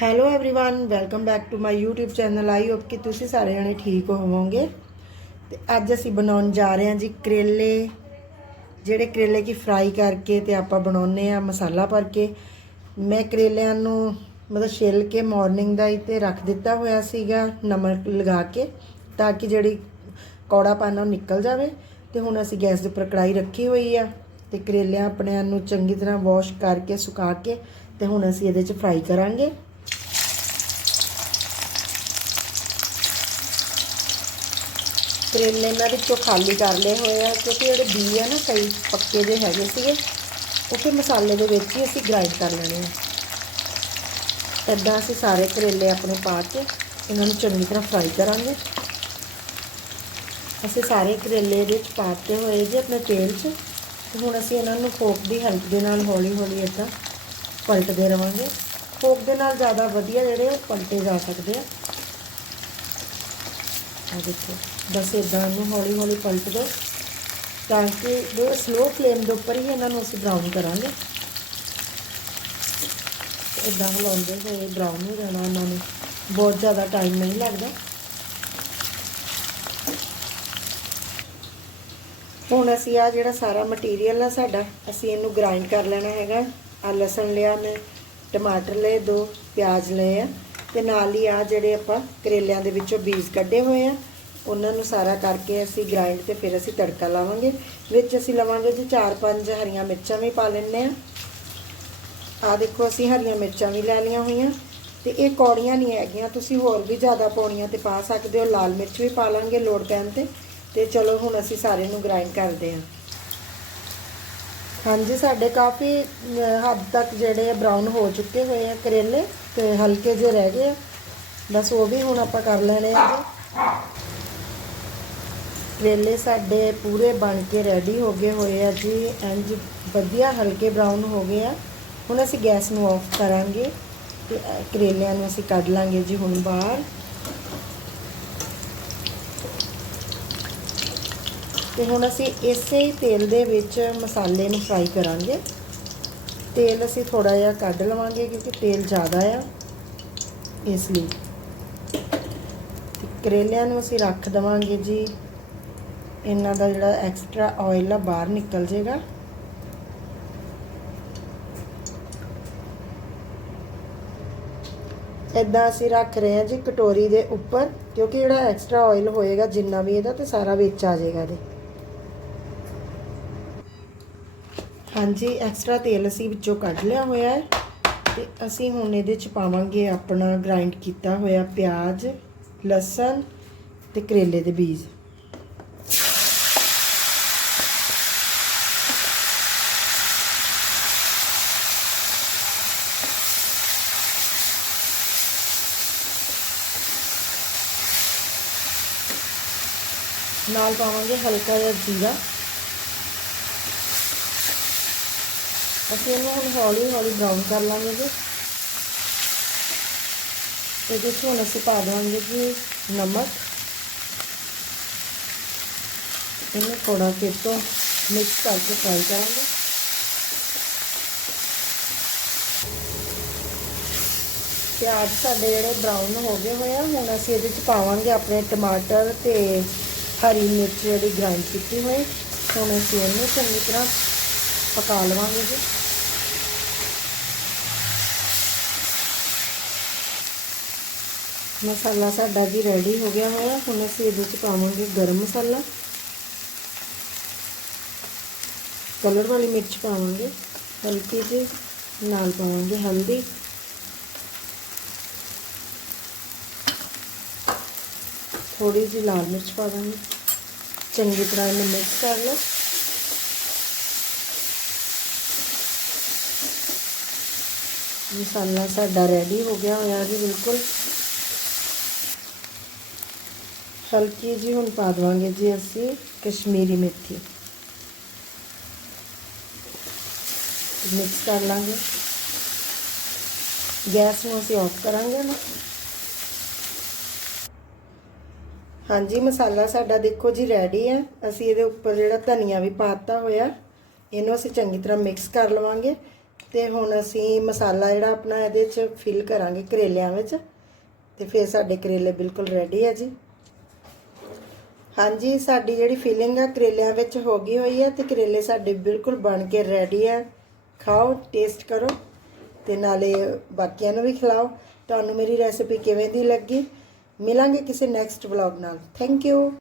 hello everyone welcome back to my YouTube channel I hope ਕਿ ਤੁਸੀਂ ਸਾਰੇ ਜਣੇ ਠੀਕ ਹੋਵੋਗੇ ਤੇ ਅੱਜ ਅਸੀਂ ਬਣਾਉਣ ਜਾ ਰਹੇ ਹਾਂ ਜੀ ਕਰੇਲੇ ਜਿਹੜੇ ਕਰੇਲੇ ਕੀ ਫਰਾਈ ਕਰਕੇ ਤੇ ਆਪਾਂ ਬਣਾਉਨੇ ਆ ਮਸਾਲਾ ਭਰ ਕੇ ਮੈਂ ਕਰੇਲਿਆਂ ਨੂੰ ਮਤਲਬ ਛਿੱਲ ਕੇ ਮਾਰਨਿੰਗ ਦਾ ਹੀ ਤੇ ਰੱਖ ਦਿੱਤਾ ਹੋਇਆ ਸੀਗਾ ਨਮਕ ਲਗਾ ਕੇ ਤਾਂ ਕਿ ਜਿਹੜੀ ਕੌੜਾ ਪਾਣਾ ਉਹ ਨਿਕਲ ਜਾਵੇ ਤੇ ਹੁਣ ਅਸੀਂ ਗੈਸ ਦੇ ਉੱਪਰ ਕੜਾਈ ਰੱਖੀ ਹੋਈ ਆ ਤੇ ਕਰੇਲਿਆਂ ਆਪਣਿਆਂ ਨੂੰ ਚੰਗੀ ਤਰ੍ਹਾਂ ਵਾਸ਼ ਕਰਕੇ ਸੁਕਾ ਕੇ ਤੇ ਹੁਣ ਅਸੀਂ ਇਹਦੇ 'ਚ ਫਰਾਈ ਕਰਾਂਗੇ ਕਰੇਲੇ ਮੈਂ ਵਿੱਚੋਂ ਖਾਲੀ ਕਰ ਲਏ ਹੋਏ ਆ, ਕਿਉਂਕਿ ਜਿਹੜੇ ਬੀ ਆ ਨਾ, ਕਈ ਪੱਕੇ ਦੇ ਹੈਗੇ ਸੀਗੇ ਉਹ ਫਿਰ ਮਸਾਲੇ ਦੇ ਵਿੱਚ ਹੀ ਅਸੀਂ ਗ੍ਰਾਈਂਡ ਕਰ ਲੈਣੇ ਆ। ਇੱਦਾਂ ਅਸੀਂ ਸਾਰੇ ਕਰੇਲੇ ਆਪਣੇ ਪਾ ਕੇ ਇਹਨਾਂ ਨੂੰ ਚੰਗੀ ਤਰ੍ਹਾਂ ਫਰਾਈ ਕਰਾਂਗੇ। ਅਸੀਂ ਸਾਰੇ ਕਰੇਲੇ ਦੇ ਵਿੱਚ ਪਾਤੇ ਹੋਏ ਜੀ ਆਪਣੇ ਤੇਲ 'ਚ, ਤੇ ਹੁਣ ਅਸੀਂ ਇਹਨਾਂ ਨੂੰ ਫੋਕ ਦੀ ਹੈਲਪ ਦੇ ਨਾਲ ਹੌਲੀ ਹੌਲੀ ਇੱਦਾਂ ਪਲਟਦੇ ਰਵਾਂਗੇ। ਫੋਕ ਦੇ ਨਾਲ ਜ਼ਿਆਦਾ ਵਧੀਆ ਜਿਹੜੇ ਉਹ ਪਲਟੇ ਜਾ ਸਕਦੇ ਆ। ਆ ਦੇਖੋ। ਬਸ ਇਦਾਂ ਨੂੰ ਹੌਲੀ ਹੌਲੀ ਪਲਟ ਦਿਓ ਤਾਂ ਕਿ ਬਹੁਤ ਸਲੋ ਫਲੇਮ ਦੇ ਉੱਪਰ ਹੀ ਇਹਨਾਂ ਨੂੰ ਅਸੀਂ ਬਰਾਊਨ ਕਰਾਂਗੇ। ਇਦਾਂ ਹਿਲਾਉਂਦੇ ਹੋਏ ਬਰਾਊਨ ਹੋ ਜਾਣਾ ਇਹਨਾਂ ਨੂੰ। ਬਹੁਤ ਜ਼ਿਆਦਾ ਟਾਈਮ ਨਹੀਂ ਲੱਗਦਾ। ਹੁਣ ਅਸੀਂ ਆ ਜਿਹੜਾ ਸਾਰਾ ਮਟੀਰੀਅਲ ਆ ਸਾਡਾ, ਅਸੀਂ ਇਹਨੂੰ ਗ੍ਰਾਈਂਡ ਕਰ ਲੈਣਾ ਹੈਗਾ। ਆ ਲਸਣ ਲਿਆ ਮੈਂ, ਟਮਾਟਰ ਲਏ ਦੋ, ਪਿਆਜ਼ ਲਏ ਆ। ਤੇ ਨਾਲ ਹੀ ਆ ਜਿਹੜੇ ਆਪਾਂ ਕਰੇਲਿਆਂ ਦੇ ਵਿੱਚੋਂ ਬੀਜ ਕੱਢੇ ਹੋਏ ਆ, ਉਹਨਾਂ ਨੂੰ ਸਾਰਾ ਕਰਕੇ ਅਸੀਂ ਗ੍ਰਾਈਂਡ ਤੇ ਫਿਰ ਅਸੀਂ ਤੜਕਾ ਲਾਵਾਂਗੇ, ਵਿੱਚ ਅਸੀਂ ਲਵਾਂਗੇ ਜੀ 4-5 ਹਰੀਆਂ ਮਿਰਚਾਂ ਵੀ ਪਾ ਲੈਣੇ ਆ। ਆ ਦੇਖੋ ਅਸੀਂ ਹਰੀਆਂ ਮਿਰਚਾਂ ਵੀ ਲੈ ਲਈਆਂ ਹੋਈਆਂ, ਤੇ ਇਹ ਕੌੜੀਆਂ ਨਹੀਂ ਹੈਗੀਆਂ, ਤੁਸੀਂ ਹੋਰ ਵੀ ਜ਼ਿਆਦਾ ਪਾਉਣੀਆਂ ਤੇ ਪਾ ਸਕਦੇ ਹੋ, ਲਾਲ ਮਿਰਚ ਵੀ ਪਾ ਲਾਂਗੇ ਲੋੜ ਪੈਣ ਤੇ ਤੇ ਚਲੋ ਹੁਣ ਅਸੀਂ ਸਾਰੇ ਨੂੰ ਗ੍ਰਾਈਂਡ ਕਰਦੇ ਹਾਂ ਹਾਂਜੀ, ਸਾਡੇ ਕਾਫੀ ਹੱਦ ਤੱਕ ਜਿਹੜੇ ਬਰਾਊਨ ਹੋ ਚੁੱਕੇ ਹੋਏ ਆ ਕਰੇਲੇ ਤੇ ਹਲਕੇ ਜਿਹੇ ਰਹਿ ਗਏ ਆ। ਬਸ ਉਹ ਵੀ ਹੁਣ ਆਪਾਂ ਕਰ ਲੈਣੇ ਆ ਜੀ ਕਰੇਲੇ ਸਾਡੇ ਪੂਰੇ ਬਣ ਕੇ ਰੈਡੀ ਹੋ ਗਏ ਹੋਏ ਆ ਜੀ ਇੰਜ ਵਧੀਆ ਹਲਕੇ ਬਰਾਊਨ ਹੋ ਗਏ ਆ। ਹੁਣ ਅਸੀਂ ਗੈਸ ਨੂੰ ਆਫ ਕਰਾਂਗੇ ਤੇ ਕਰੇਲਿਆਂ ਨੂੰ ਅਸੀਂ ਕੱਢ ਲਾਂਗੇ ਜੀ ਹੁਣ ਬਾਹਰ। ਤੇ ਹੁਣ ਅਸੀਂ ਇਸੇ ਹੀ ਤੇਲ ਦੇ ਵਿੱਚ ਮਸਾਲੇ ਨੂੰ ਫਰਾਈ ਕਰਾਂਗੇ। ਤੇਲ ਅਸੀਂ ਥੋੜਾ ਜਿਹਾ ਕੱਢ ਲਵਾਂਗੇ ਕਿਉਂਕਿ ਤੇਲ ਜ਼ਿਆਦਾ ਆ। ਇਸ ਲਈ। ਕਰੇਲਿਆਂ ਨੂੰ ਅਸੀਂ ਰੱਖ ਦਵਾਂਗੇ ਜੀ। ਇਹਨਾਂ ਦਾ ਜਿਹੜਾ ਐਕਸਟਰਾ ਆਇਲ ਆ, ਬਾਹਰ ਨਿਕਲ ਜਾਏਗਾ ਇਦਾਂ ਅਸੀਂ ਰੱਖ ਰਹੇ ਹਾਂ ਜੀ ਕਟੋਰੀ ਦੇ ਉੱਪਰ, ਕਿਉਂਕਿ ਜਿਹੜਾ ਐਕਸਟਰਾ ਆਇਲ ਹੋਏਗਾ, ਜਿੰਨਾ ਵੀ ਇਹਦਾ, ਤੇ ਸਾਰਾ ਵਿੱਚ ਆ ਜਾਏਗਾ ਇਹਦੇ। ਹਾਂਜੀ ਐਕਸਟਰਾ ਤੇਲ ਅਸੀਂ ਵਿੱਚੋਂ ਕੱਢ ਲਿਆ ਹੋਇਆ ਹੈ ਤੇ ਅਸੀਂ ਹੁਣ ਇਹਦੇ ਚ ਪਾਵਾਂਗੇ ਆਪਣਾ ਗ੍ਰਾਈਂਡ ਕੀਤਾ ਹੋਇਆ ਪਿਆਜ਼, ਲਸਣ ਤੇ ਕਰੇਲੇ ਦੇ ਬੀਜ। ਨਾਲ ਪਾਵਾਂਗੇ ਹਲਕਾ ਜਿਹਾ ਜੀਰਾ। ਅਸੀਂ ਇਹਨੂੰ ਹੁਣ ਹੌਲੀ ਹੌਲੀ ਬਰਾਊਨ ਕਰ ਲਾਂਗੇ ਜੀ। ਇਹਦੇ ਵਿੱਚ ਹੁਣ ਅਸੀਂ ਪਾ ਦੇਵਾਂਗੇ ਜੀ ਨਮਕ। ਇਹਨੂੰ ਥੋੜਾ ਫਿਰ ਤੋਂ ਮਿਕਸ ਕਰਕੇ ਫਰਾਈ ਕਰਾਂਗੇ। ਪਿਆਜ਼ ਸਾਡੇ ਜਿਹੜੇ ਬਰਾਊਨ ਹੋ ਗਏ ਹੋਏ ਆ, ਹੁਣ ਅਸੀਂ ਇਹਦੇ ਵਿੱਚ ਪਾਵਾਂਗੇ ਆਪਣੇ ਟਮਾਟਰ ਤੇ ਹਰੀ ਮਿਰਚ ਜਿਹੜੀ ਗ੍ਰਾਈਂਡ ਕੀਤੀ ਹੋਈ। ਹੁਣ ਅਸੀਂ ਇਹਨੂੰ ਚੰਗੀ ਤਰ੍ਹਾਂ ਪਕਾ ਲਵਾਂਗੇ ਜੀ। ਮਸਾਲਾ ਸਾਡਾ ਜੀ ਰੈਡੀ ਹੋ ਗਿਆ ਹੋਇਆ। ਹੁਣ ਅਸੀਂ ਇਹਦੇ ਵਿੱਚ ਪਾਵਾਂਗੇ ਗਰਮ ਮਸਾਲਾ। ਕਲਰ ਵਾਲੀ ਮਿਰਚ ਪਾਵਾਂਗੇ। ਹਲਕੀ ਜਿਹੀ ਨਾਲ ਪਾਵਾਂਗੇ ਹਲਦੀ। ਥੋੜੀ ਜਿਹੀ ਲਾਲ ਮਿਰਚ ਪਾ ਦਾਂਗੇ। ਚੰਗੀ ਤਰ੍ਹਾਂ ਇਹਨੂੰ ਮਿਕਸ ਕਰ ਲਓ। ਮਸਾਲਾ ਸਾਡਾ ਰੈਡੀ ਹੋ ਗਿਆ ਹੋਇਆ ਜੀ, ਬਿਲਕੁਲ। ਹਲਕੀ ਜੀ ਹੁਣ ਪਾ ਦਵਾਂਗੇ ਜੀ ਅਸੀਂ ਕਸ਼ਮੀਰੀ ਮੇਥੀ। ਮਿਕਸ ਕਰ ਲਾਂਗੇ। ਗੈਸ ਨੂੰ ਅਸੀਂ ਆਫ ਕਰਾਂਗੇ ਨਾ ਹਾਂਜੀ, ਮਸਾਲਾ ਸਾਡਾ ਦੇਖੋ ਜੀ ਰੈਡੀ ਹੈ। ਅਸੀਂ ਇਹਦੇ ਉੱਪਰ ਜਿਹੜਾ ਧਨੀਆ ਵੀ ਪਾਤਾ ਹੋਇਆ, ਇਹਨੂੰ ਅਸੀਂ ਚੰਗੀ ਤਰ੍ਹਾਂ ਮਿਕਸ ਕਰ ਲਵਾਂਗੇ। ਤੇ ਹੁਣ ਅਸੀਂ ਮਸਾਲਾ ਜਿਹੜਾ ਆਪਣਾ ਇਹਦੇ 'ਚ ਫਿਲ ਕਰਾਂਗੇ ਕਰੇਲਿਆਂ ਵਿੱਚ। ਤੇ ਫਿਰ ਸਾਡੇ ਕਰੇਲੇ ਬਿਲਕੁਲ ਰੈਡੀ ਹੈ ਜੀ। ਹਾਂਜੀ, ਸਾਡੀ ਜਿਹੜੀ ਫੀਲਿੰਗ ਆ ਕਰੇਲਿਆਂ ਵਿੱਚ ਹੋ ਗਈ ਹੋਈ ਹੈ ਤੇ ਕਰੇਲੇ ਸਾਡੇ ਬਿਲਕੁਲ ਬਣ ਕੇ ਰੈਡੀ ਆ। ਖਾਓ ਟੇਸਟ ਕਰੋ ਤੇ ਨਾਲੇ ਬਾਕੀਆਂ ਨੂੰ ਵੀ ਖਿਲਾਓ। ਤੁਹਾਨੂੰ ਮੇਰੀ ਰੈਸਿਪੀ ਕਿਵੇਂ ਦੀ ਲੱਗੀ? ਮਿਲਾਂਗੇ ਕਿਸੇ ਨੈਕਸਟ ਵਲੌਗ ਨਾਲ। Thank you